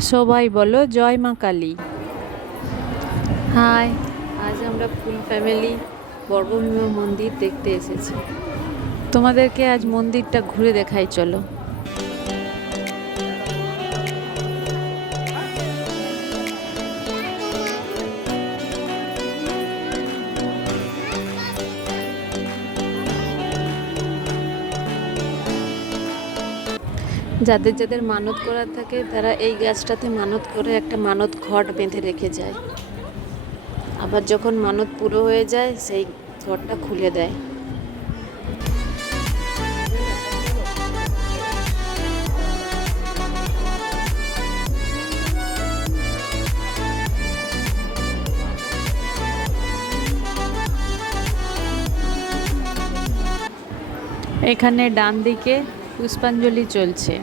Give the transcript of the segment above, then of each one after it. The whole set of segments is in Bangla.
সবাই বলো জয় মা কালী। হাই, আজ আমরা ফুল ফ্যামিলি বর্গভীমা মন্দির দেখতে এসেছি। তোমাদেরকে আজ মন্দিরটা ঘুরে দেখাই, চলো। যাদের যাদের মানত করার থাকে তারা এই গাছটাতে মানত করে একটা মানত ঘট বেঁধে রেখে যায়। আবার যখন মানত পুরো হয়ে যায় সেই ঘরটা খুলে দেয়। এখানে ডান দিকে পুষ্পাঞ্জলি চলছে।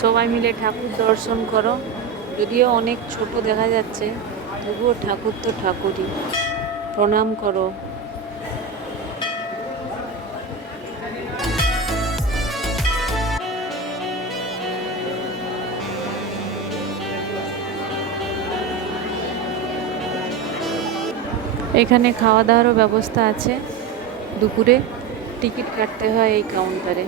সবাই মিলে ঠাকুর দর্শন করো। যদিও অনেক ছোট দেখা যাচ্ছে, তবুও ঠাকুর তো ঠাকুরই, প্রণাম করো। এখানে খাওয়া দাওয়ারও ব্যবস্থা আছে। দুপুরে টিকিট কাটতে হয় এই কাউন্টারে।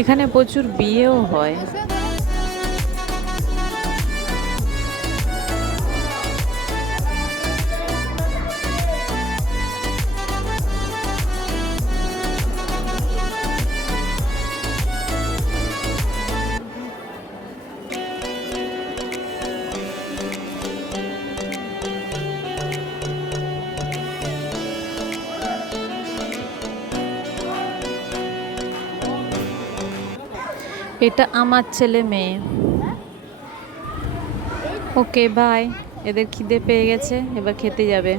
এখানে প্রচুর বিয়েও হয়। এটা আমার ছেলে মেয়ে। ওকে বাই, এদের খিদে পেয়ে গেছে, এবার খেতে যাবে।